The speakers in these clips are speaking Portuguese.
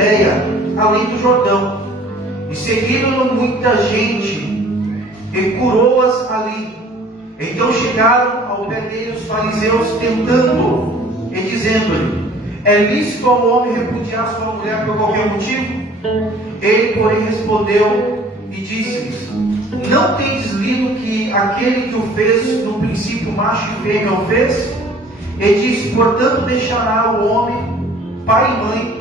Galileia, além do Jordão, e seguiram muita gente, e curou-as ali. Então chegaram ao pé dele os fariseus, tentando-o, e dizendo-lhe: é lícito ao homem repudiar sua mulher por qualquer motivo? Ele, porém, respondeu e disse-lhes: não tendes lido que aquele que o fez no princípio macho e fêmea o fez? E disse: portanto deixará o homem pai e mãe,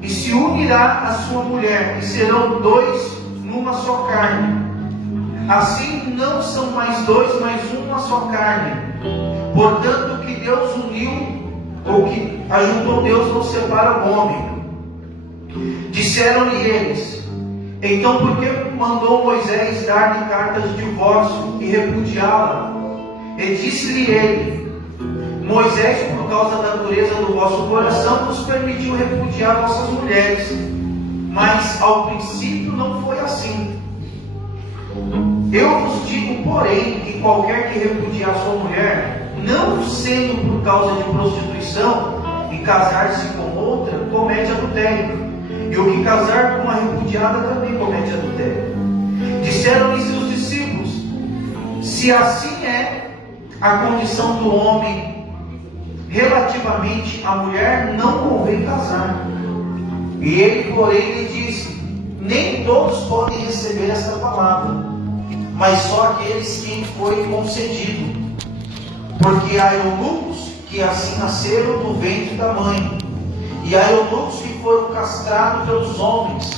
e se unirá à sua mulher, e serão dois numa só carne. Assim não são mais dois, mas uma só carne. Portanto, o que Deus uniu, ou que ajuntou Deus, não separa o homem. Disseram-lhe eles: então por que mandou Moisés dar-lhe cartas de divórcio e repudiá-la? E disse-lhe ele: Moisés, por causa da dureza do vosso coração, nos permitiu repudiar vossas mulheres, mas ao princípio não foi assim. Eu vos digo, porém, que qualquer que repudiar sua mulher, não sendo por causa de prostituição, e casar-se com outra, comete adultério. E o que casar com uma repudiada também comete adultério. Disseram-lhe seus discípulos: se assim é a condição do homem relativamente à mulher, não convém casar. E ele, porém, lhe disse: nem todos podem receber esta palavra, mas só aqueles quem foi concedido. Porque há eunucos que assim nasceram do ventre da mãe, e há eunucos que foram castrados pelos homens,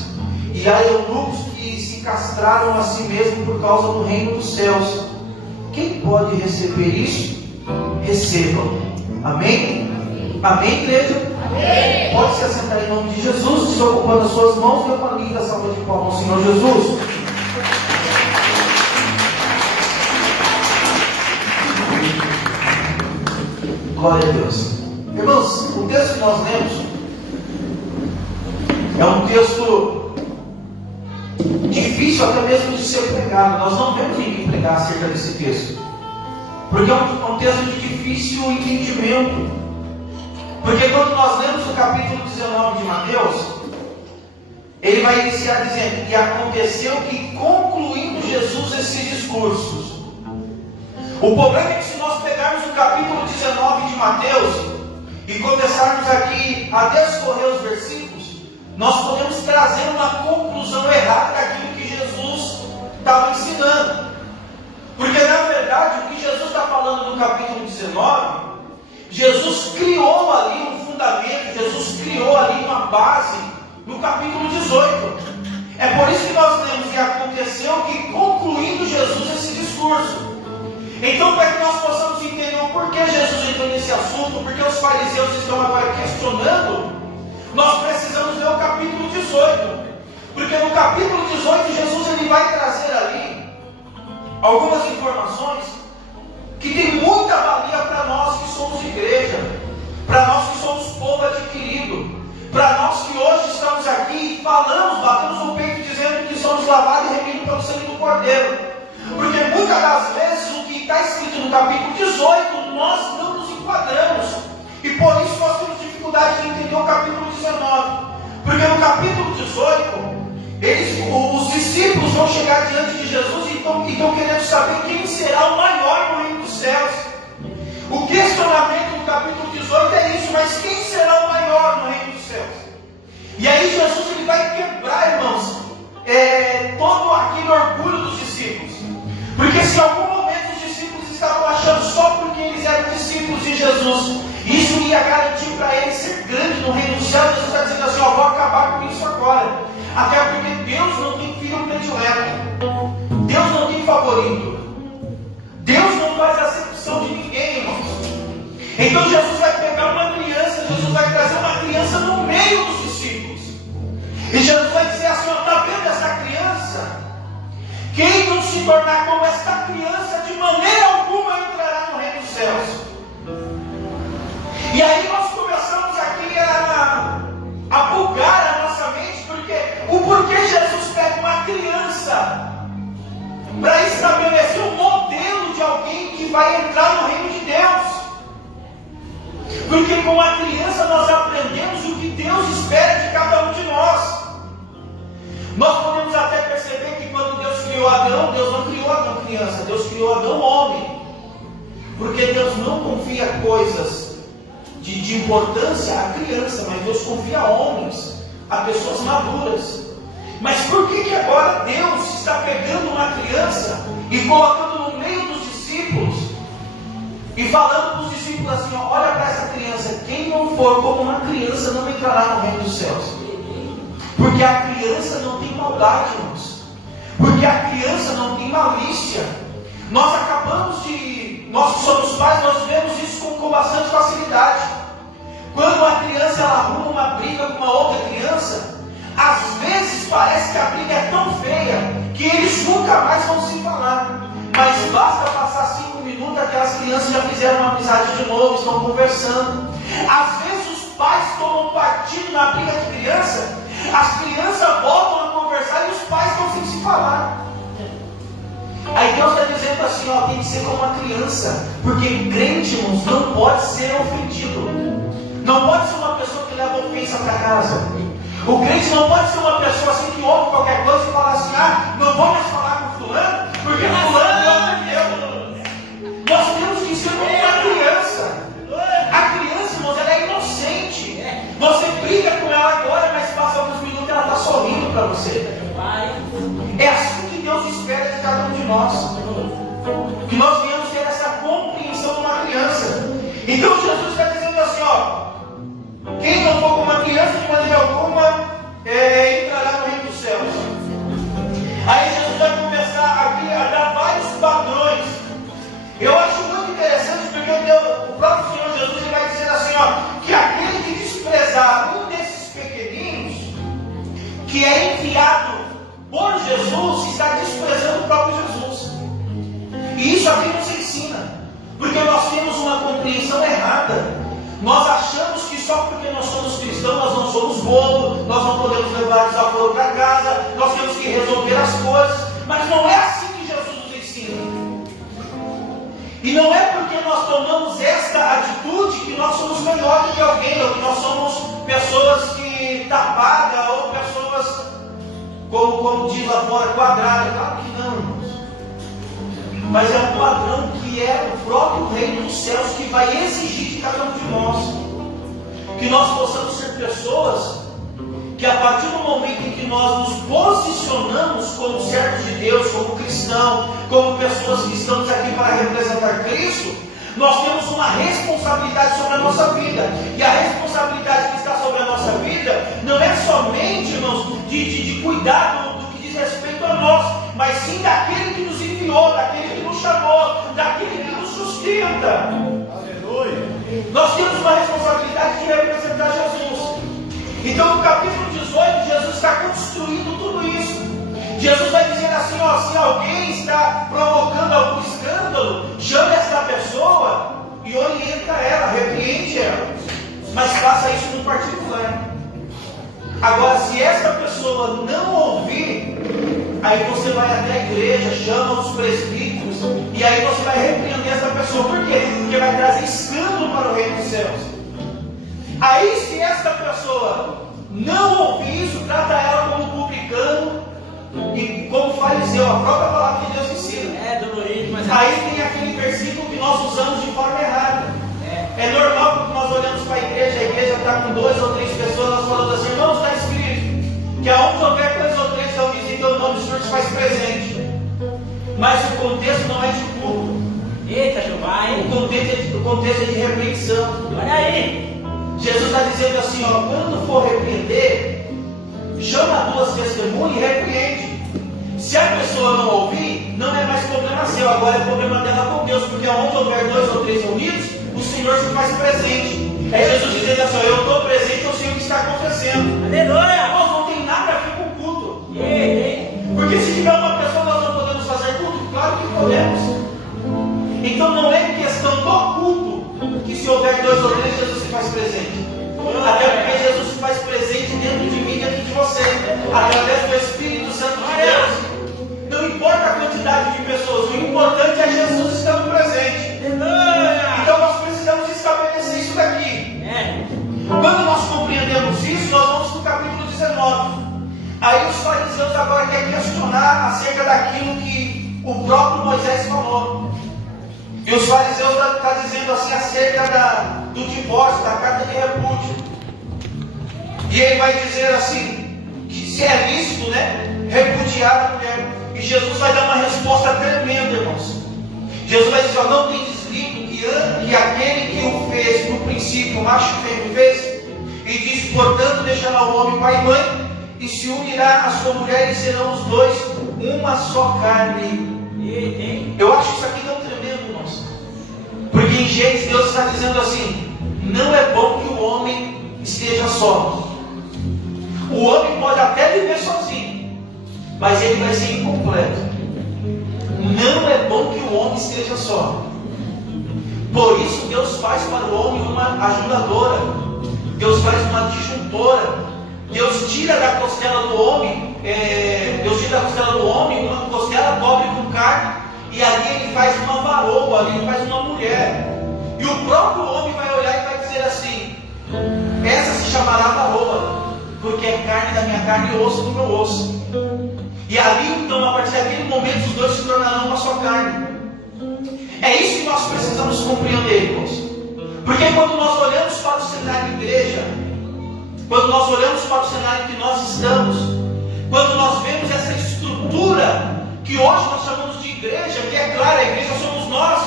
e há eunucos que se castraram a si mesmos por causa do reino dos céus. Quem pode receber isso? Recebam. Amém? Amém, igreja? Amém. Pode se assentar em nome de Jesus, desocupando as suas mãos. Dê uma linda salva de palmas ao Senhor Jesus. Glória a Deus. Irmãos, o texto que nós lemos é um texto difícil até mesmo de ser pregado. Nós não vemos ninguém pregar acerca desse texto, porque é um texto de difícil entendimento. Porque quando nós lemos o capítulo 19 de Mateus, ele vai iniciar dizendo: e aconteceu que, concluindo Jesus esses discursos. O problema é que, se nós pegarmos o capítulo 19 de Mateus e começarmos aqui a descorrer os versículos, nós podemos trazer uma conclusão errada daquilo que Jesus estava ensinando. Porque, na verdade, o que Jesus está falando no capítulo 19, Jesus criou ali um fundamento, Jesus criou ali uma base no capítulo 18. É por isso que nós lemos: e aconteceu que, concluindo Jesus esse discurso. Então, para que nós possamos entender o porquê Jesus entrou nesse assunto, porque os fariseus estão agora questionando, nós precisamos ler o capítulo 18. Porque no capítulo 18, Jesus ele vai trazer ali algumas informações que tem muita valia para nós que somos igreja, para nós que somos povo adquirido, para nós que hoje estamos aqui e falamos, batemos no peito dizendo que somos lavados e remidos pelo sangue do Cordeiro. Porque muitas das vezes o que está escrito no capítulo 18 nós não nos enquadramos, e por isso nós temos dificuldade de entender o capítulo 19. Porque no capítulo 18 os discípulos vão chegar diante de Jesus e estão querendo saber quem será o maior no reino dos céus. O questionamento do capítulo 18 é isso: mas quem será o maior no reino dos céus? E aí Jesus ele vai quebrar, irmãos, todo aquele orgulho dos discípulos. Porque se em algum momento os discípulos estavam achando só porque eles eram discípulos de Jesus, isso ia garantir para eles ser grande no reino dos céus, Jesus está dizendo assim: ó, vou acabar com isso agora. Até porque Deus não tem filho predileto, Deus não tem favorito, Deus não faz acepção de ninguém, irmãos. Então Jesus vai pegar uma criança, Jesus vai trazer uma criança no meio dos discípulos, e Jesus vai dizer assim: ó, está vendo essa criança? Quem não se tornar como esta criança, de maneira alguma entrará no reino dos céus. E aí nós começamos aqui a bugar a nossa mente, porque o porquê Jesus pega uma criança para estabelecer um modelo de alguém que vai entrar no reino de Deus. Porque com a criança nós aprendemos o que Deus espera de cada um criança? Deus criou Adão homem. Porque Deus não confia coisas de importância à criança, mas Deus confia a homens, a pessoas maduras. Mas por que agora Deus está pegando uma criança e colocando no meio dos discípulos e falando para os discípulos assim, ó, olha para essa criança, quem não for como uma criança não entrará no reino dos céus? Porque a criança não tem maldade, irmãos. Porque a criança não tem malícia. Nós que somos pais, nós vemos isso com bastante facilidade. Quando uma criança ela arruma uma briga com uma outra criança, às vezes parece que a briga é tão feia que eles nunca mais vão se falar. Mas basta passar 5 minutos, aquelas crianças já fizeram uma amizade de novo, estão conversando. Às vezes os pais tomam partido na briga de criança, as crianças voltam a conversar e os pais estão sem se falar. Aí Deus está dizendo assim, ó, tem que ser como uma criança, porque crente, irmãos, não pode ser ofendido. Não pode ser uma pessoa que leva ofensa para casa. O crente não pode ser uma pessoa assim que ouve qualquer coisa e fala assim, ah, não vou mais falar com fulano, porque fulano é ofendeu. Nós temos que ser como uma criança. A criança, irmãos, ela é inocente. Você briga com ela agora, mas passa alguns minutos e ela está sorrindo para você. É assim que Deus espera de cada um de nós. Que nós venhamos ter essa compreensão de uma criança. Então Jesus está dizendo assim, ó, quem não for como uma criança, de maneira alguma, entrará no reino dos céus. Aí Jesus vai começar aqui a dar vários padrões. Eu acho muito interessante porque o próprio Senhor Jesus ele vai dizer assim, ó, que aquele que desprezar um desses pequeninos, que é enviado por Jesus, está desprezando o próprio Jesus. E isso aqui nos ensina, porque nós temos uma compreensão errada. Nós achamos que só porque nós somos cristãos, nós não somos bobos, nós não podemos levar desaforo para casa, nós temos que resolver as coisas, mas não é assim que Jesus nos ensina. E não é porque nós tomamos esta atitude que nós somos melhores que alguém, ou que nós somos pessoas que tapadas, ou pessoas, como diz lá fora, quadradas. Claro que não, irmãos. Mas é um padrão que é o próprio reino dos céus que vai exigir de cada um de nós. Que nós possamos ser pessoas que a partir do momento em que nós nos posicionamos como servos de Deus, como cristãos, como pessoas que estamos aqui para representar Cristo, nós temos uma responsabilidade sobre a nossa vida. E a responsabilidade que está sobre a nossa vida não é somente, irmãos, de cuidar do que diz respeito a nós, mas sim daquele que nos enviou, daquele que nos chamou, daquele que nos sustenta. Aleluia! Nós temos uma responsabilidade de representar Jesus. Então no capítulo 18, Jesus está construindo tudo isso. Jesus vai dizer assim, ó, se alguém está provocando algum escândalo, chame essa pessoa e orienta ela, repreende ela. Mas faça isso no particular. Agora, se essa pessoa não ouvir, aí você vai até a igreja, chama os presbíteros, e aí você vai repreender essa pessoa. Por quê? Porque vai trazer escândalo para o reino dos céus. Aí, se essa pessoa não ouvir isso, trata ela como publicano e como fariseu, a própria palavra que Deus ensina. Aí tem aquele versículo que nós usamos de forma errada. É normal quando nós olhamos para a igreja está com 2 ou 3 pessoas, nós falamos assim, irmãos, está escrito que aonde houver 2 ou 3 reunidos, então o nome do Senhor se faz presente. Mas o contexto não é de culto. Eita, Jeová, hein? O contexto é de repreensão. Olha aí. Jesus está dizendo assim, ó, quando for repreender, chama 2 testemunhas e repreende. Se a pessoa não ouvir, não é mais problema seu, agora é problema dela com Deus, porque onde houver 2 ou 3 reunidos, o Senhor se faz presente. É Jesus dizendo assim, ó, eu estou presente, eu sei o que está acontecendo. Aleluia! Nós não tem nada a ver com culto. Porque se tiver uma pessoa, nós não podemos fazer culto? Claro que podemos. Então não é questão do culto, que se houver 2 ou 3, Jesus se faz presente. Até porque Jesus se faz presente dentro de mim, dentro de você, através do Espírito Santo de Deus. Não importa a quantidade de pessoas, o importante é Jesus estando presente. Então nós precisamos estabelecer isso daqui. Quando nós compreendemos isso, nós vamos no capítulo 19. Aí os fariseus agora querem questionar acerca daquilo que o próprio Moisés E os fariseus estão dizendo assim acerca do divórcio, da carta de repúdio. E ele vai dizer assim, que se é lícito, né, repudiar a mulher. E Jesus vai dar uma resposta tremenda, irmãos. Jesus vai dizer, não tem escrito que aquele que o fez, no princípio, macho e fêmea fez, e diz, portanto, deixará o homem pai e mãe, e se unirá a sua mulher, e serão os dois uma só carne. Eu acho isso aqui tão tremendo, irmãos. Porque em Gênesis Deus está dizendo assim, não é bom que o homem esteja só. O homem pode até viver sozinho, mas ele vai ser incompleto. Não é bom que o homem esteja só. Por isso Deus faz para o homem uma ajudadora. Deus faz uma disjuntora. Deus tira da costela do homem, uma costela, cobre com carne, e ali ele faz uma varoa, ali ele faz uma mulher. E o próprio homem vai olhar e vai dizer assim, essa se chamará varoa, porque é carne da minha carne e osso do meu osso. E ali então, a partir daquele momento, os dois se tornarão uma só carne. É isso que nós precisamos compreender, irmãos. Porque quando nós olhamos para o cenário de igreja, quando nós olhamos para o cenário que nós estamos, quando nós vemos essa estrutura que hoje nós chamamos de igreja, que é claro, a igreja somos nós,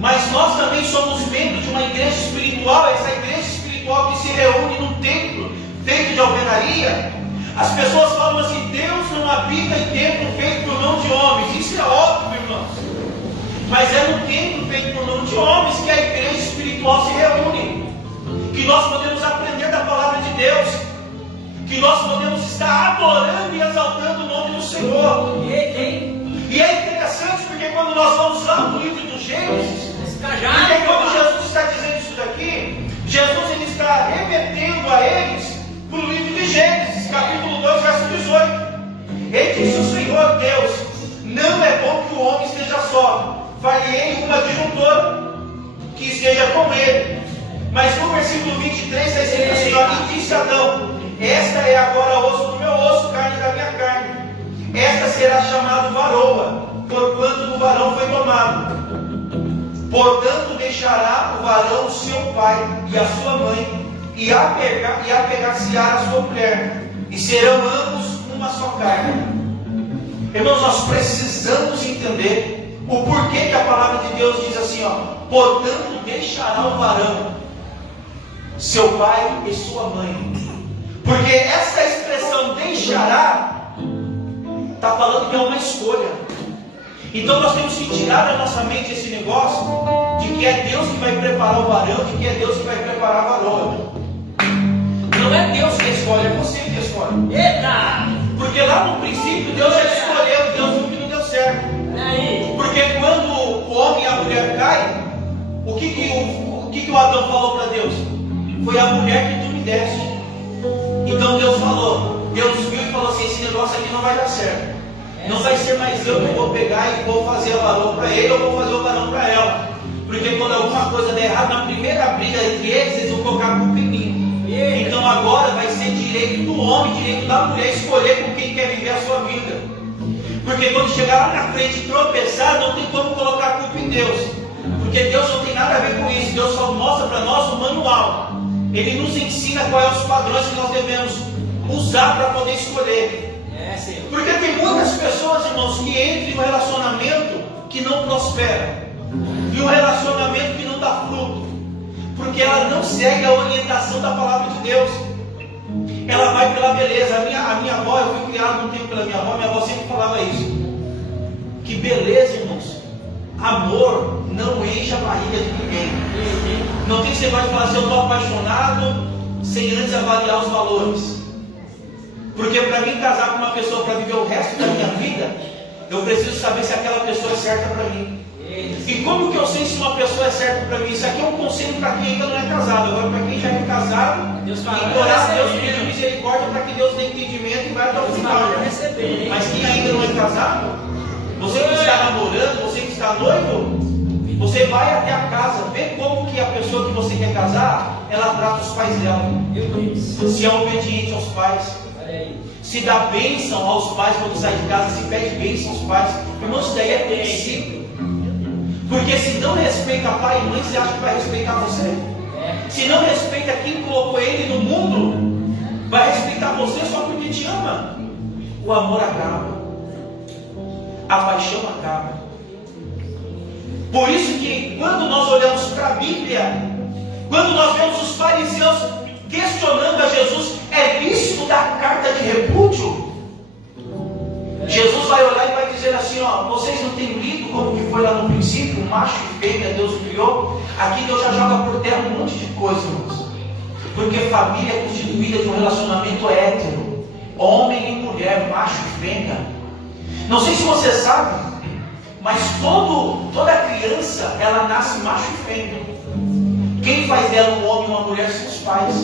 mas nós também somos membros de uma igreja espiritual, essa igreja espiritual que se reúne num templo feito de alvenaria. As pessoas falam assim, Deus não habita em templo feito por mão de homens. Isso é óbvio, irmãos. Mas é no templo feito por mão de homens que a igreja espiritual se reúne, que nós podemos aprender da palavra de Deus, que nós podemos estar adorando e exaltando o nome do Senhor. E é interessante porque quando nós vamos lá no livro do Gênesis, porque quando Jesus está dizendo isso daqui, Jesus ele está remetendo a eles para o livro de Gênesis, capítulo 2, verso 18. Ele disse, o Senhor Deus, não é bom que o homem esteja só, far-lhe-ei uma disjuntora que esteja com ele. Mas no versículo 23 está escrito assim, ó, e disse Adão, esta é agora osso do meu osso, carne da minha carne. Esta será chamada varoa, porquanto do varão foi tomado. Portanto deixará o varão o seu pai e a sua mãe, e apegar-se-á a sua mulher, e serão ambos uma só carne. Irmãos, nós precisamos entender o porquê que a palavra de Deus diz assim, ó, portanto deixará o varão seu pai e sua mãe. Porque essa expressão deixará está falando que é uma escolha. Então nós temos que tirar da nossa mente esse negócio de que é Deus que vai preparar o varão, de que é Deus que vai preparar a varoa. Não é Deus que escolhe, é você que escolhe. Eita! Porque lá no princípio Deus já escolheu, Deus viu que não deu certo. Porque quando o homem e a mulher caem, o que o Adão falou para Deus? Foi a mulher que tu me deste. Então Deus viu e falou assim, esse negócio aqui não vai dar certo. Não vai ser mais eu que vou pegar e vou fazer a varoa para ele, ou vou fazer o varão para ela. Porque quando alguma coisa der errado, na primeira briga entre eles vão colocar a culpa em mim. Então agora vai ser direito do homem, direito da mulher escolher com quem quer viver a sua vida. Porque quando chegar lá na frente e tropeçar, não tem como colocar a culpa em Deus. Porque Deus não tem nada a ver com isso. Deus só mostra para nós o manual. Ele nos ensina quais são os padrões que nós devemos usar para poder escolher. Porque tem muitas pessoas, irmãos, que entram em um relacionamento que não prospera, e um relacionamento que não dá fruto, porque ela não segue a orientação da palavra de Deus. Ela vai pela beleza. A minha avó, eu fui criado um tempo pela minha avó sempre falava isso. Que beleza, irmãos. Amor não enche a barriga de ninguém. Não tem que você pode falar assim, eu estou apaixonado, sem antes avaliar os valores. Porque para mim casar com uma pessoa para viver o resto da minha vida, eu preciso saber se aquela pessoa é certa para mim. E como que eu sei se uma pessoa é certa para mim? Isso aqui é um conselho para quem ainda não é casado. Agora, para quem já é casado, orar a Deus, pedir misericórdia para que Deus dê entendimento e vai até o final. Mas quem ainda não é casado, você que está namorando, você que está noivo, você vai até a casa, vê como que a pessoa que você quer casar, ela trata os pais dela. Se é obediente aos pais, se dá bênção aos pais quando sai de casa, se pede bênção aos pais. Irmãos, isso daí é princípio. Porque se não respeita pai e mãe, você acha que vai respeitar você? Se não respeita quem colocou ele no mundo, vai respeitar você só porque te ama. O amor acaba, a paixão acaba. Por isso que quando nós olhamos para a Bíblia, quando nós vemos os fariseus questionando a Jesus, é lícito dar carta de repúdio? Jesus vai olhar e vai dizer assim, ó, vocês não têm lido como que foi lá no princípio, macho e fêmea Deus criou? Aqui Deus já joga por terra um monte de coisa, irmãos. Porque família é constituída de um relacionamento hétero, homem e mulher, macho e fêmea. Não sei se você sabe, mas toda criança, ela nasce macho e fêmea. Quem faz dela um homem e uma mulher são os pais.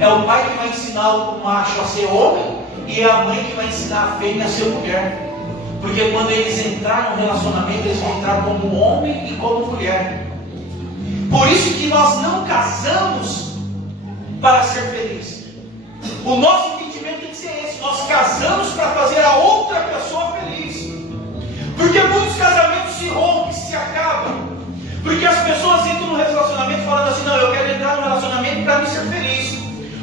É o pai que vai ensinar o macho a ser homem, e é a mãe que vai ensinar a fêmea a ser mulher. Porque quando eles entrarem no relacionamento, eles vão entrar como homem e como mulher. Por isso que nós não casamos para ser felizes. O nosso entendimento tem que ser esse. Nós casamos para fazer a outra pessoa feliz. Porque muitos casamentos se rompem, se acabam. Porque as pessoas entram no relacionamento falando assim, não, eu quero entrar no relacionamento para me ser feliz.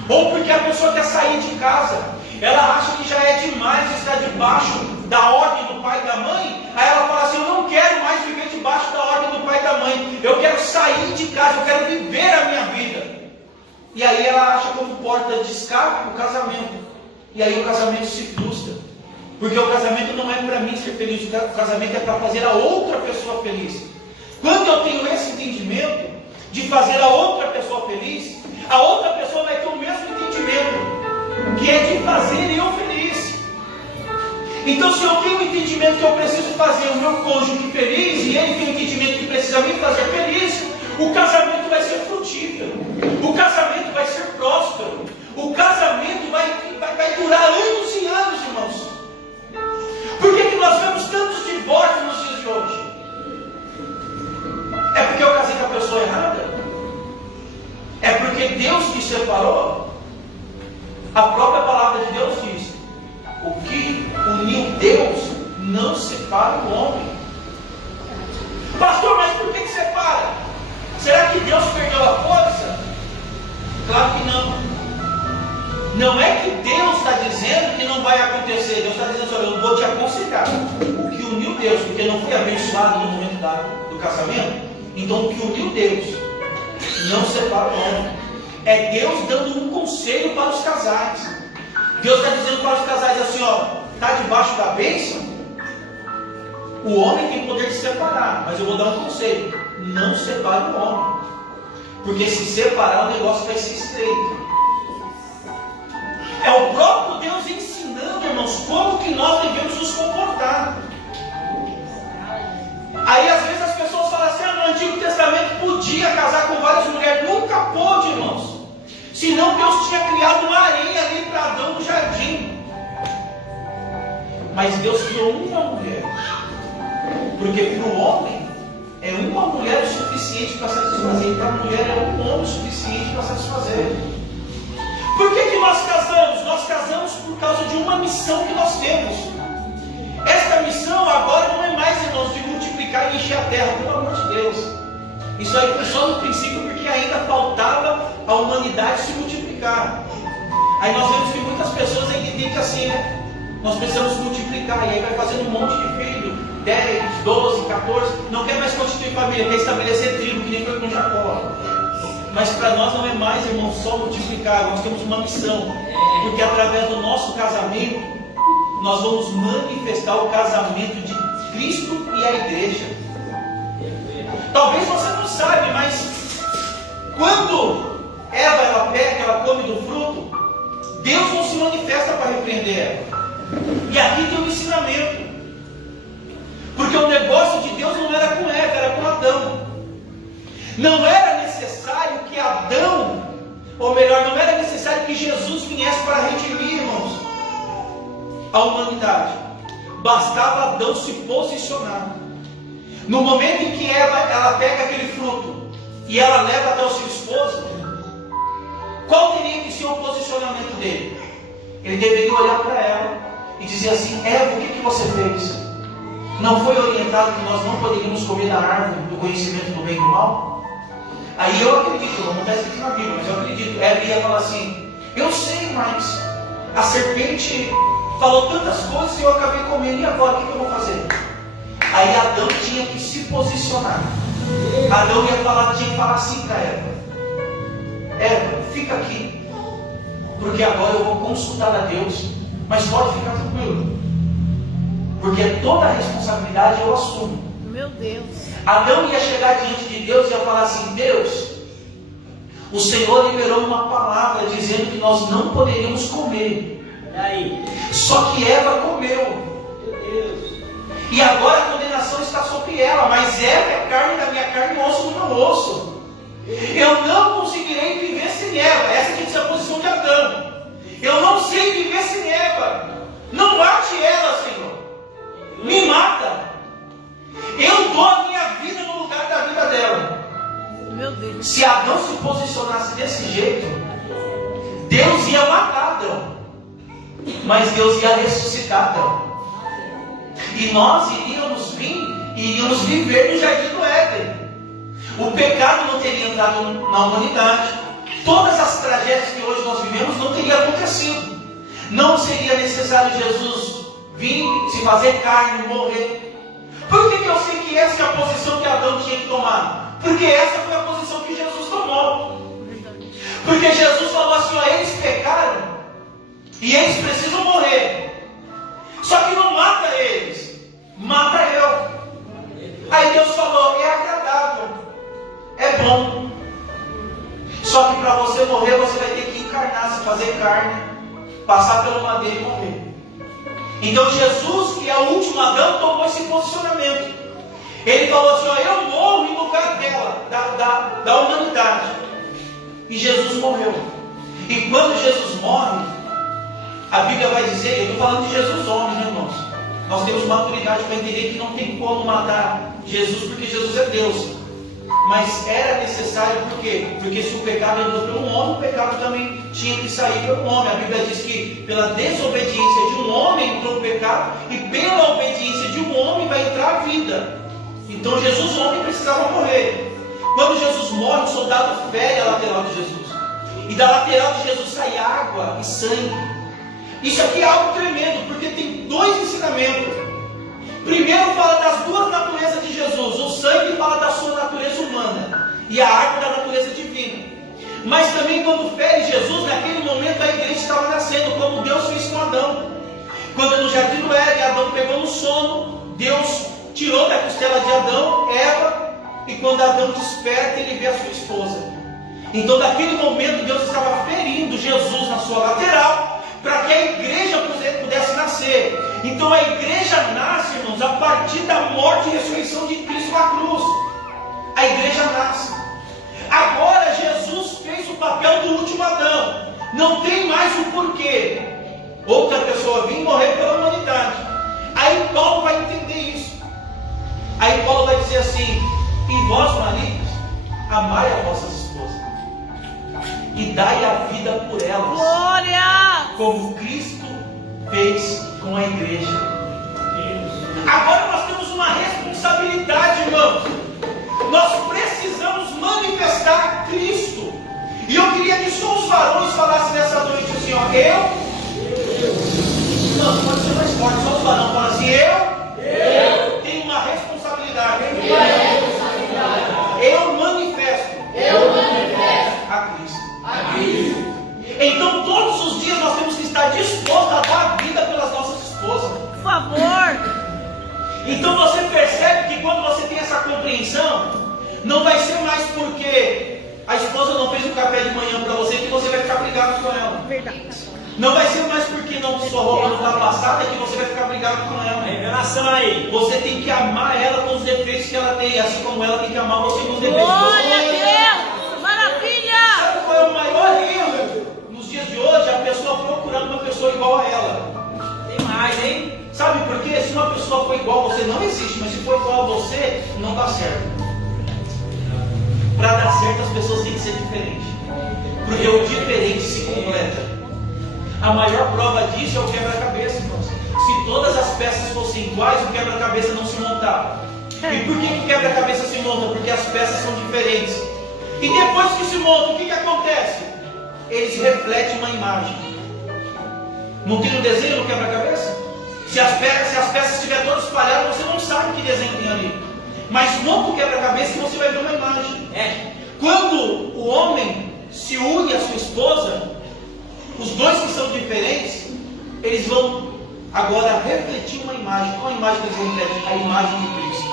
Ou porque a pessoa quer sair de casa. Ela acha que já é demais estar debaixo da ordem do pai e da mãe. Aí ela fala assim, eu não quero mais viver debaixo da ordem do pai e da mãe. Eu quero sair de casa, eu quero viver a minha vida. E aí ela acha como porta de escape o casamento. E aí o casamento se frustra. Porque o casamento não é para mim ser feliz, o casamento é para fazer a outra pessoa feliz. Quando eu tenho esse entendimento de fazer a outra pessoa feliz, a outra pessoa vai ter o mesmo entendimento, que é de fazer eu feliz. Então, se eu tenho o entendimento que eu preciso fazer o meu cônjuge feliz, e ele tem o entendimento que precisa me fazer feliz, o casamento vai ser frutífero, o casamento vai ser próspero, o casamento vai durar anos e anos, irmãos. Por que nós vemos tantos divórcios nos dias de hoje? É porque eu casei com a pessoa errada? É porque Deus me separou? A própria palavra de Deus diz, o que uniu Deus não separa o homem. Pastor, mas por que separa? Será que Deus perdeu a força? Claro que não. Não é que Deus está dizendo que não vai acontecer. Deus está dizendo, olha, eu vou te aconselhar. O que uniu Deus, porque não foi abençoado no momento do casamento, então o que uniu Deus não separa o homem. É Deus dando um conselho para os casais. Deus está dizendo para os casais assim, ó, está debaixo da bênção, o homem tem poder de separar, mas eu vou dar um conselho, não separe o homem, porque se separar o negócio vai ser estreito. É o próprio Deus ensinando, irmãos, como que nós devemos nos comportar. Aí às vezes as pessoas falam assim, no Antigo Testamento podia casar com várias mulheres. Nunca pôde, irmãos. Senão Deus tinha criado uma areia ali para Adão no jardim. Mas Deus criou uma mulher. Porque para o homem é uma mulher o suficiente para satisfazer. E para a mulher é um homem o suficiente para satisfazer. Por que nós casamos? Nós casamos por causa de uma missão que nós temos. Esta missão agora não é mais, irmãos, de multiplicar e encher a terra, pelo amor de Deus. Isso aí foi só no princípio, porque ainda faltava a humanidade se multiplicar. Aí nós vemos que muitas pessoas ainda entendem assim, né? Nós precisamos multiplicar, e aí vai fazendo um monte de filho, 10, 12, 14, não quer mais constituir família, quer estabelecer tribo, que nem foi com Jacó. Mas para nós não é mais, irmão, só multiplicar, nós temos uma missão, porque através do nosso casamento, nós vamos manifestar o casamento de Cristo e a igreja. Talvez você não sabe, mas quando Eva ela pega, ela come do fruto, Deus não se manifesta para repreender ela. E aqui tem um ensinamento, porque o negócio de Deus não era com Eva, era com Adão. Não era necessário que Adão, ou melhor, não era necessário que Jesus viesse para redimir, irmãos, a humanidade. Bastava Adão se posicionar. No momento em que Eva ela pega aquele fruto e ela leva até o seu esposo, qual teria que ser o posicionamento dele? Ele deveria olhar para ela e dizer assim, Eva, o que você fez? não foi orientado que nós não poderíamos comer da árvore do conhecimento do bem e do mal? Aí eu acredito, não está escrito na Bíblia, mas eu acredito. Eva ia falar assim: eu sei, mas a serpente falou tantas coisas e eu acabei comendo, e agora o que eu vou fazer? Aí Adão tinha que se posicionar. Adão tinha que falar assim para Eva: Eva, fica aqui, porque agora eu vou consultar a Deus, mas pode ficar tranquilo, porque toda a responsabilidade eu assumo. Meu Deus. Adão ia chegar diante de Deus e ia falar assim: Deus, o Senhor liberou uma palavra dizendo que nós não poderíamos comer. E aí? Só que Eva comeu. Meu Deus. E agora a condenação está sobre ela. Mas Eva é carne da minha carne e osso do meu osso. Eu não conseguirei viver sem Eva. Essa tinha que ser a posição de Adão. Eu não sei viver sem Eva. Não mate ela, Senhor. Me mata. Eu dou a minha vida no lugar da vida dela. Meu Deus. Se Adão se posicionasse desse jeito, Deus ia matar Adão, mas Deus ia ressuscitar Adão, e nós iríamos viver no jardim do Éden. O pecado não teria entrado na humanidade. Todas as tragédias que hoje nós vivemos não teriam acontecido. Não seria necessário Jesus vir, se fazer carne, morrer. Por que eu sei que essa é a posição que Adão tinha que tomar? Porque essa foi a posição que Jesus tomou. Porque Jesus falou assim: ó, eles pecaram e eles precisam morrer. Só que não mata eles, mata eu. Aí Deus falou: é agradável, é bom. Só que para você morrer, você vai ter que encarnar, se fazer carne, passar pelo madeiro e morrer. Então Jesus, que é o último Adão, tomou esse posicionamento. Ele falou assim: ó, eu morro em lugar dela, da humanidade. E Jesus morreu. E quando Jesus morre, a Bíblia vai dizer, eu estou falando de Jesus homem, né, irmãos? Nós temos maturidade para entender que não tem como matar Jesus, porque Jesus é Deus. Mas era necessário, por quê? Porque se o pecado entrou pelo homem, o pecado também tinha que sair pelo homem. A Bíblia diz que pela desobediência de um homem entrou o pecado, e pela obediência de um homem vai entrar a vida. Então Jesus, o homem, precisava morrer. Quando Jesus morre, o soldado fere a lateral de Jesus, e da lateral de Jesus sai água e sangue. Isso aqui é algo tremendo, porque tem dois ensinamentos. Primeiro fala das duas naturezas de Jesus. O sangue fala da sua natureza humana, e a água da natureza divina. Mas também quando fere Jesus, naquele momento a igreja estava nascendo, como Deus fez com Adão. Quando no jardim do Éden, Adão pegou no sono, Deus tirou da costela de Adão, Eva, e quando Adão desperta, ele vê a sua esposa. Então naquele momento Deus estava ferindo Jesus na sua lateral, para que a igreja pudesse nascer. Então a igreja nasce, irmãos, a partir da morte e ressurreição de Cristo na cruz. A igreja nasce. Agora Jesus fez o papel do último Adão. Não tem mais o porquê outra pessoa vir morrer pela humanidade. Aí Paulo vai entender isso. Aí Paulo vai dizer assim: e vós, maridos, amai as vossas esposas, e dai a vida por elas. Glória! Como Cristo fez com a igreja. Agora nós temos uma responsabilidade, irmãos. Nós precisamos manifestar Cristo. E eu queria que só os varões falassem nessa noite assim, ó: não, pode ser mais forte, só os varões falam assim: eu tenho uma responsabilidade. Eu manifesto a Cristo. Então todos os dias nós temos que estar dispostos a dar a vida pelas nossas esposas. Por favor. Então você percebe que quando você tem essa compreensão, não vai ser mais porque a esposa não fez o café de manhã para você que você vai ficar brigado com ela. Verdade. Não vai ser mais porque sua roupa não está passada que você vai ficar brigado com ela. Revelação aí. Você tem que amar ela com os defeitos que ela tem, assim como ela tem que amar você com os defeitos que você Glória a tem. Deus! Maravilha! Sabe qual é o maior erro nos dias de hoje? A pessoa procurando uma pessoa igual a ela. Tem mais, hein? Sabe por quê? Se uma pessoa for igual a você, não existe, mas se for igual a você, não dá certo. Para dar certo, as pessoas têm que ser diferentes, porque o diferente se completa. A maior prova disso é o quebra-cabeça, irmãos. Se todas as peças fossem iguais, o quebra-cabeça não se montava. E por que o quebra-cabeça se monta? Porque as peças são diferentes. E depois que se monta, o que acontece? Eles refletem uma imagem. Não tem um desenho no quebra-cabeça? Se as peças estiverem todas espalhadas, você não sabe que desenho tem ali. Mas monta o quebra-cabeça e você vai ver uma imagem. Quando o homem se une à sua esposa, os dois que são diferentes, eles vão agora refletir uma imagem. Qual a imagem que eles refletem? A imagem de Cristo.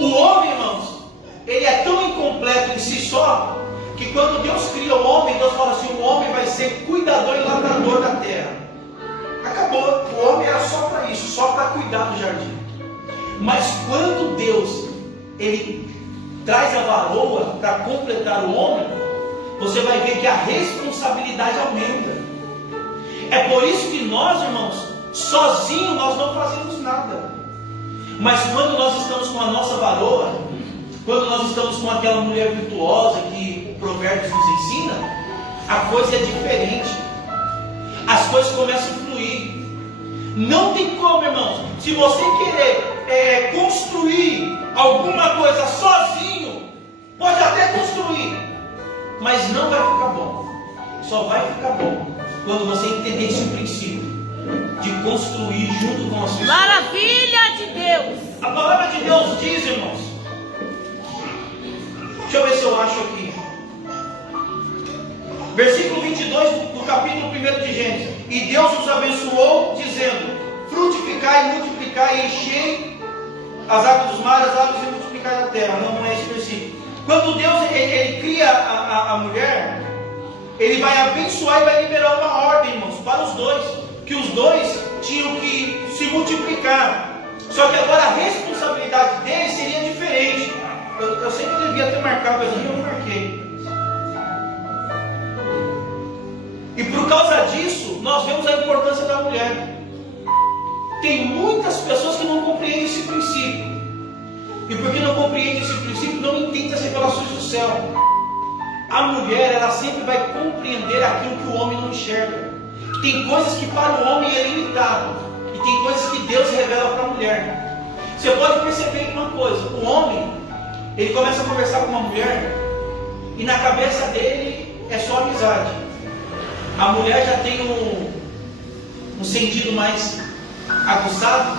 O homem, irmãos, ele é tão incompleto em si só, que quando Deus cria o homem, Deus fala assim: o homem vai ser cuidador e lavrador da terra. Acabou. O homem era só para isso, só para cuidar do jardim. Mas quando Deus ele traz a varoa para completar o homem, você vai ver que a responsabilidade aumenta. É por isso que nós, irmãos, sozinhos nós não fazemos nada. Mas quando nós estamos com a nossa varoa, quando nós estamos com aquela mulher virtuosa que o Provérbios nos ensina, a coisa é diferente. As coisas começam a fluir. Não tem como, irmãos, se você querer construir alguma coisa sozinho, pode até construir, mas não vai ficar bom. Só vai ficar bom quando você entender esse princípio de construir junto com a sua esposa. Maravilha de Deus. A palavra de Deus diz, irmãos, deixa eu ver se eu acho aqui, versículo 22 do capítulo 1 de Gênesis: e Deus os abençoou, dizendo: frutificai e multiplicai, e enchei as águas dos mares, as águas, e multiplicai a terra. Não é esse versículo. Quando Deus ele cria a mulher, ele vai abençoar e vai liberar uma ordem, irmãos, para os dois, que os dois tinham que se multiplicar. Só que agora a responsabilidade deles seria diferente. Eu sempre devia ter marcado aqui, eu não marquei. E por causa disso, nós vemos a importância da mulher. Tem muitas pessoas que não compreendem esse princípio. E porque não compreendem esse princípio, não entendem as revelações do céu. A mulher, ela sempre vai compreender aquilo que o homem não enxerga. Tem coisas que para o homem é limitado, e tem coisas que Deus revela para a mulher. Você pode perceber uma coisa: o homem, ele começa a conversar com uma mulher, e na cabeça dele é só amizade. A mulher já tem um sentido mais aguçado,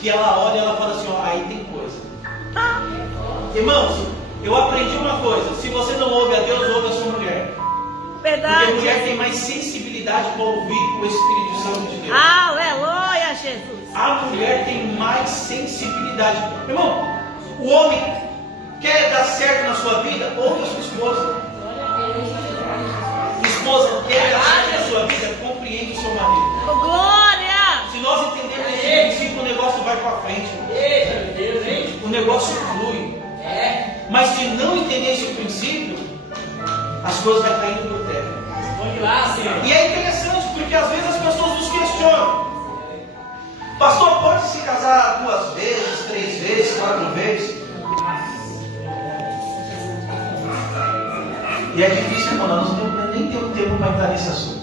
que ela olha e ela fala assim: ó, aí tem coisa. Irmãos, eu aprendi uma coisa: se você não ouve a Deus, ouve a sua mulher. Verdade. Porque a mulher tem mais sensibilidade para ouvir o Espírito Santo de Deus. Aleluia, Jesus. A mulher tem mais sensibilidade. Irmão, o homem quer dar certo na sua vida, ouve a sua esposa. Esposa, quer dar certo na sua vida, compreende o seu marido. Oh, glória. Se nós entendermos esse princípio, o negócio vai para frente. O negócio flui. Mas se não entender esse princípio, as coisas vão caindo por terra. E é interessante, porque às vezes as pessoas nos questionam: pastor, pode se casar 2 vezes, 3 vezes, 4 vezes? E é difícil, irmão, nós nem temos tempo para entrar nesse assunto.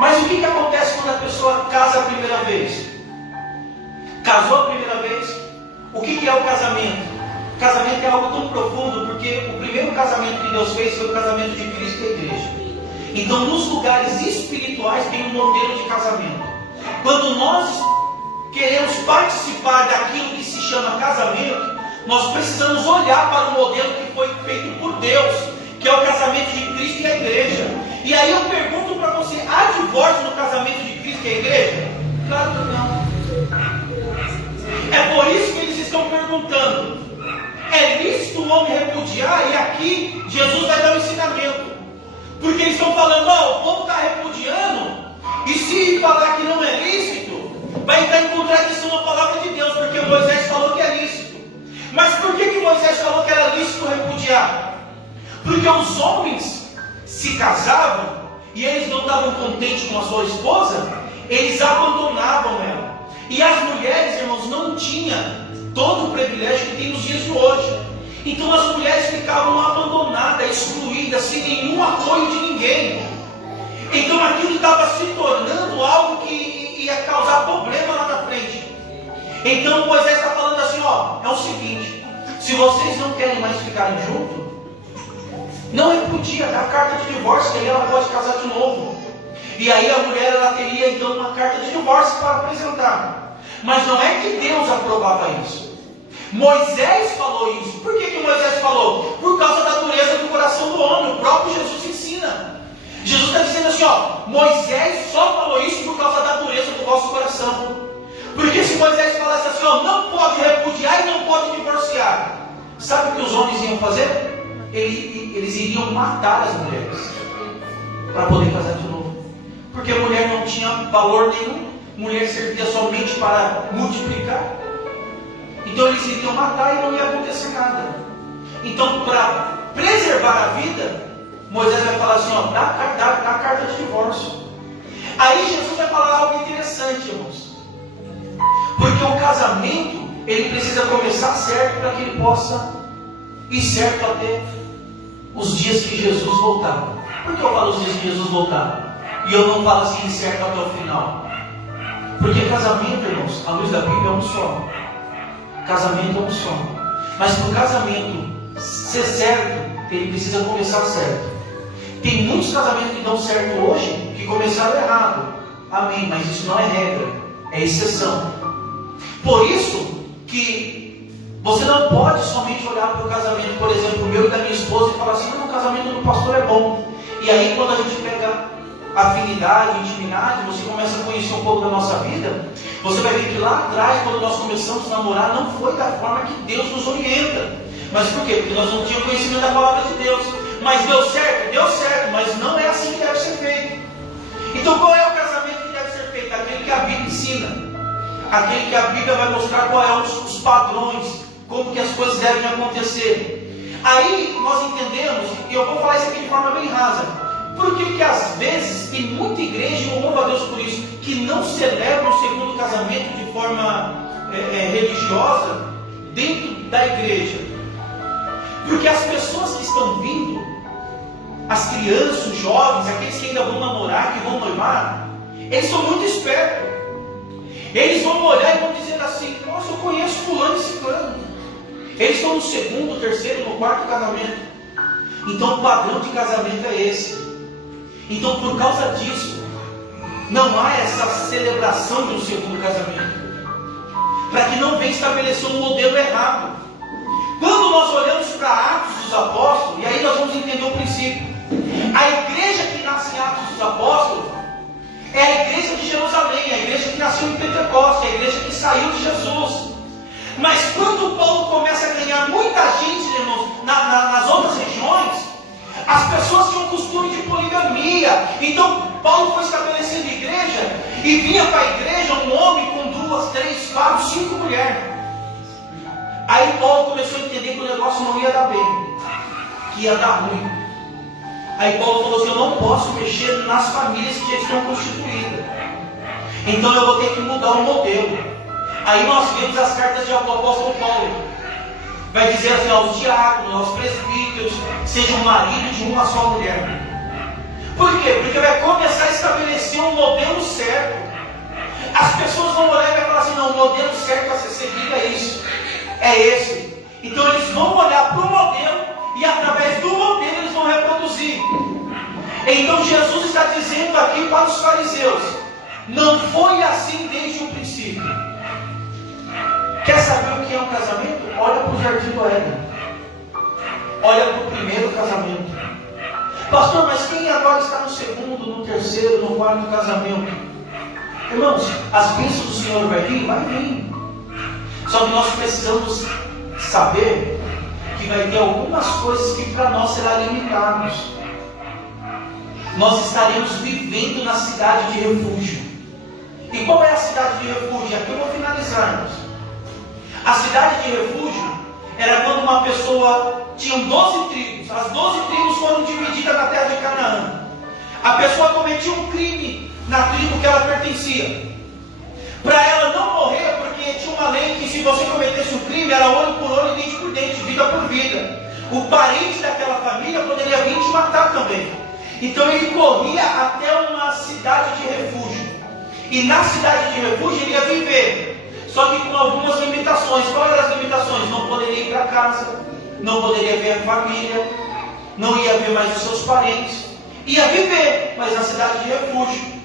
Mas o que acontece quando a pessoa casa a primeira vez? Casou a primeira vez? O que é o casamento? O casamento é algo tão profundo, porque o primeiro casamento que Deus fez foi o casamento de Cristo e a igreja. Então, nos lugares espirituais tem um modelo de casamento. Quando nós queremos participar daquilo que se chama casamento, nós precisamos olhar para o modelo que foi feito por Deus, que é o casamento de Cristo e a igreja. E aí eu pergunto para você: há divórcio no casamento de Cristo e a igreja? Claro que não. É por isso que eles estão perguntando: é lícito o homem repudiar? E aqui Jesus vai dar um ensinamento. Porque eles estão falando: ó, o povo está repudiando, e se falar que não é lícito, vai entrar em contradição à palavra de Deus, porque Moisés falou que é lícito. Mas por que Moisés falou que era lícito repudiar? Porque os homens se casavam e eles não estavam contentes com a sua esposa, eles abandonavam ela. E as mulheres, irmãos, não tinham todo o privilégio que tem nos dias de hoje. Então as mulheres ficavam abandonadas, excluídas, sem nenhum apoio de ninguém. Então aquilo aquilo que estava se tornando algo que ia causar problema lá na frente. Então Moisés está falando assim, ó, é o seguinte, se vocês não querem mais ficarem juntos, não repudia, dá carta de divórcio, que aí ela pode casar de novo. E aí a mulher, ela teria então uma carta de divórcio para apresentar. Mas não é que Deus aprovava isso. Moisés falou isso. Por que Moisés falou? Por causa da dureza do coração do homem. O próprio Jesus ensina. Jesus está dizendo assim, ó, Moisés só falou isso por causa da dureza do vosso coração. Porque se Moisés falasse assim, ó, não pode repudiar e não pode divorciar, sabe o que os homens iam fazer? Eles iriam matar as mulheres para poder casar de novo. Porque a mulher não tinha valor nenhum. Mulher servia somente para multiplicar. Então eles iriam matar e não ia acontecer nada. Então, para preservar a vida, Moisés vai falar assim, ó, dá carta de divórcio. Aí Jesus vai falar algo interessante, irmãos. Porque o casamento, ele precisa começar certo para que ele possa ir certo até os dias que Jesus voltar. Por que eu falo os dias que Jesus voltar? E eu não falo assim, certo até o final? Porque casamento, irmãos, à luz da Bíblia é um só. Casamento é um só. Mas para o casamento ser certo, ele precisa começar certo. Tem muitos casamentos que dão certo hoje, que começaram errado. Amém, mas isso não é regra, é exceção. Por isso que você não pode somente olhar para o casamento, por exemplo, o meu e da minha esposa, e falar assim, não, o casamento do pastor é bom. E aí quando a gente pega afinidade, intimidade, você começa a conhecer um pouco da nossa vida, você vai ver que lá atrás, quando nós começamos a namorar, não foi da forma que Deus nos orienta. Mas por quê? Porque nós não tínhamos conhecimento da palavra de Deus. Mas deu certo, mas não é assim que deve ser feito. Então qual é o casamento que deve ser feito? Aquele que a Bíblia ensina. Aquele que a Bíblia vai mostrar quais são os padrões, como que as coisas devem acontecer. Aí nós entendemos, e eu vou falar isso aqui de forma bem rasa, por que às vezes tem muita igreja, e eu louvo a Deus por isso, que não celebra o segundo casamento de forma religiosa dentro da igreja? Porque as pessoas que estão vindo, as crianças, os jovens, aqueles que ainda vão namorar, que vão noivar, eles são muito espertos. Eles vão olhar e vão dizer assim, nossa, eu conheço fulano e ciclano. Eles estão no segundo, terceiro, no quarto casamento. Então o padrão de casamento é esse. Então por causa disso, não há essa celebração de um segundo casamento. Para que não venha estabelecer um modelo errado. Quando nós olhamos para Atos dos Apóstolos, e aí nós vamos entender o princípio. A igreja que nasce em Atos dos Apóstolos é a igreja de Jerusalém, a igreja que nasceu em Pentecostes, a igreja que saiu de Jesus. Mas quando Paulo começa a ganhar muita gente, irmãos, nas outras regiões, as pessoas tinham costume de poligamia. Então Paulo foi estabelecendo igreja, e vinha para a igreja um homem com 2, 3, 4, 5 mulheres. Aí Paulo começou a entender que o negócio não ia dar bem, que ia dar ruim. Aí Paulo falou assim, eu não posso mexer nas famílias que já estão constituídas. Então eu vou ter que mudar o modelo. Aí nós vemos as cartas de apóstolo Paulo. Vai dizer assim, aos diáconos, aos presbíteros, sejam marido de uma só mulher. Por quê? Porque vai começar a estabelecer um modelo certo. As pessoas vão olhar e vai falar assim, não, o modelo certo a ser seguido é isso. É esse. Então eles vão olhar para o modelo e através do modelo eles vão reproduzir. Então Jesus está dizendo aqui para os fariseus, não foi assim desde o princípio. Quer saber o que é um casamento? Olha para o jardim do Éden. Olha para o primeiro casamento. Pastor, mas quem agora está no segundo, no terceiro, no quarto casamento? Irmãos, as bênçãos do Senhor vai vir? Vai vir. Só que nós precisamos saber que vai ter algumas coisas que para nós serão limitadas. Nós estaremos vivendo na cidade de refúgio. E qual é a cidade de refúgio? Aqui eu vou finalizar, irmãos. A cidade de refúgio era quando uma pessoa tinha 12 tribos. As 12 tribos foram divididas na terra de Canaã. A pessoa cometia um crime na tribo que ela pertencia. Para ela não morrer, porque tinha uma lei que se você cometesse um crime, era olho por olho, dente por dente, vida por vida. O parente daquela família poderia vir te matar também. Então ele corria até uma cidade E na cidade de refúgio ele ia viver, só que com algumas limitações. Quais eram as limitações? Não poderia ir para casa, não poderia ver a família, não ia ver mais os seus parentes. Ia viver, mas na cidade de refúgio.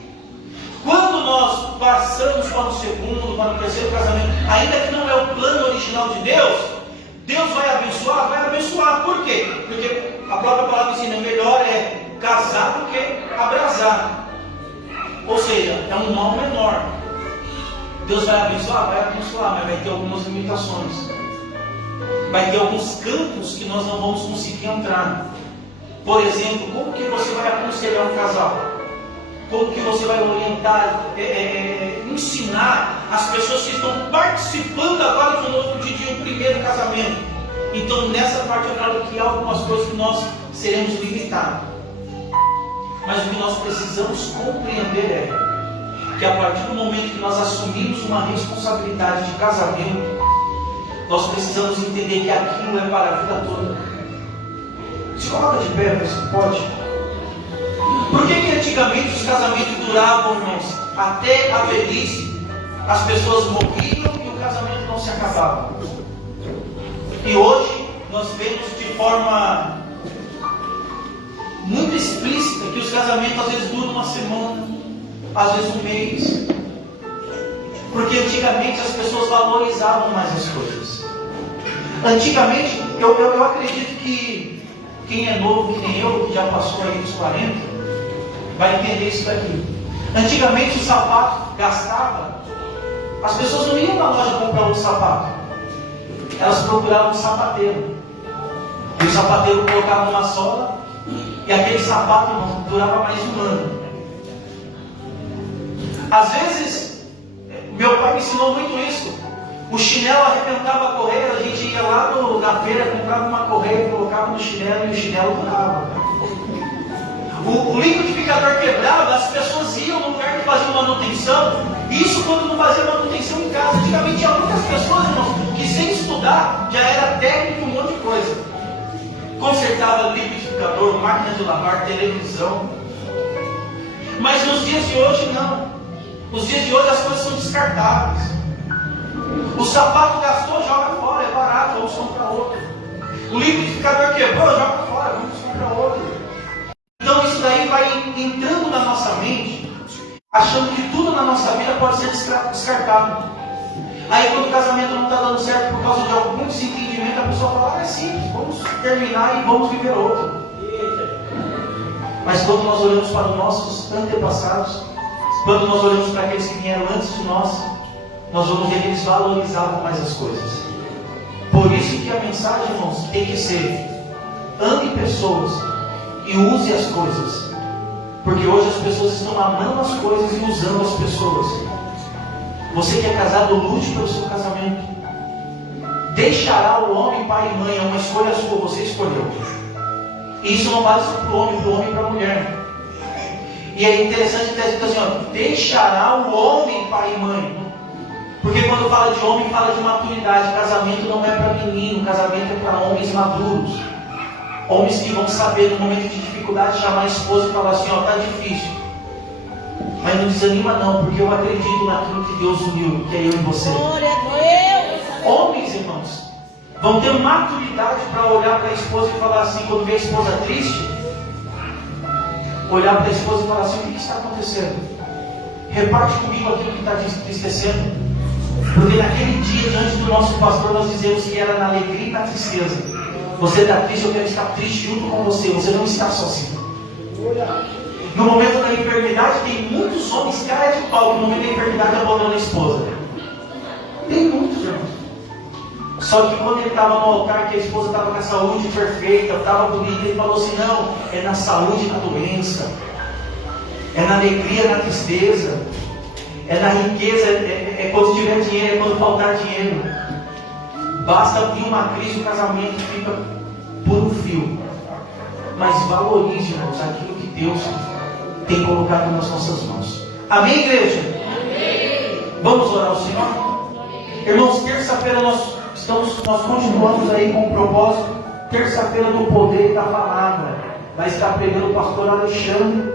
Quando nós passamos para o segundo, para o terceiro casamento, ainda que não é o plano original de Deus, Deus vai abençoar? Vai abençoar. Por quê? Porque a própria palavra ensina, melhor é casar do que abrasar. Ou seja, é um mal menor. Deus vai abençoar? Vai abençoar, mas vai ter algumas limitações. Vai ter alguns campos que nós não vamos conseguir entrar. Por exemplo, como que você vai aconselhar um casal? Como que você vai orientar, ensinar as pessoas que estão participando agora do novo de um primeiro casamento? Então, nessa parte eu falo que há algumas coisas que nós seremos limitados. Mas o que nós precisamos compreender é que a partir do momento que nós assumimos uma responsabilidade de casamento, nós precisamos entender que aquilo é para a vida toda. Se coloca de pé, você pode? Por que antigamente os casamentos duravam, irmãos, até a velhice? As pessoas morriam e o casamento não se acabava. E hoje nós vemos de forma muito explícita que os casamentos às vezes duram uma semana, às vezes um mês. Porque antigamente as pessoas valorizavam mais as coisas. Antigamente, eu acredito que quem é novo, que nem eu, que já passou aí dos 40, vai entender isso daqui. Antigamente o sapato gastava, as pessoas não iam na loja comprar um sapato, elas procuravam um sapateiro. E o sapateiro colocava uma sola, e aquele sapato, irmão, durava mais um ano. Às vezes, meu pai me ensinou muito isso. O chinelo arrebentava a correia, a gente ia lá na feira, comprava uma correia, colocava no chinelo e o chinelo durava. O liquidificador quebrava, as pessoas iam no lugar que fazia manutenção. Isso quando não fazia manutenção em casa. Antigamente tinha muitas pessoas, irmãos, que sem estudar já era técnico em um monte de coisa. Consertava liquidificador, máquina de lavar, televisão. Mas nos dias de hoje não. Nos dias de hoje as coisas são descartáveis. O sapato gastou, joga fora, é barato, vamos comprar outro. O liquidificador quebrou, joga fora, vamos comprar outro. Então isso daí vai entrando na nossa mente, achando que tudo na nossa vida pode ser descartado. Aí quando o casamento não está dando certo por causa de algum desentendimento, a pessoa fala, é simples, vamos terminar e vamos viver outro. Mas quando nós olhamos para os nossos antepassados, quando nós olhamos para aqueles que vieram antes de nós vamos ver que eles valorizavam mais as coisas. Por isso que a mensagem, irmãos, tem que ser: ame pessoas e use as coisas. Porque hoje as pessoas estão amando as coisas e usando as pessoas. Você que é casado, lute pelo seu casamento. Deixará o homem pai e mãe, é uma escolha sua, você escolheu. E isso não vale só para o homem e para a mulher. E é interessante que está escrito assim, ó, deixará o homem pai e mãe. Porque quando fala de homem, fala de maturidade. Casamento não é para menino, casamento é para homens maduros. Homens que vão saber no momento de dificuldade chamar a esposa e falar assim, ó, está difícil. Mas não desanima não, porque eu acredito naquilo que Deus uniu, que é eu e você. Homens, irmãos, vão ter maturidade para olhar para a esposa e falar assim, quando vê a esposa triste, olhar para a esposa e falar assim, o que está acontecendo? Reparte comigo aquilo que está te entristecendo. Porque naquele dia, diante do nosso pastor, nós dizemos que era na alegria e na tristeza. Você está triste, eu quero estar triste junto com você. Você não está sozinho. No momento da enfermidade, tem muitos homens cara de pau que no momento da enfermidade abandonam a esposa. Tem muitos, irmãos. Só que quando ele estava no altar, que a esposa estava com a saúde perfeita, estava bonita, ele falou assim, não, é na saúde e na doença. É na alegria e na tristeza. É na riqueza, é quando tiver dinheiro, é quando faltar dinheiro. Basta vir uma crise, o casamento fica por um fio. Mas valorize, irmãos, aquilo que Deus tem colocado nas nossas mãos. Amém, igreja? Amém. Vamos orar ao Senhor? Irmãos, terça-feira nós continuamos aí com o propósito, terça-feira do poder da palavra. Vai estar pregando o pastor Alexandre.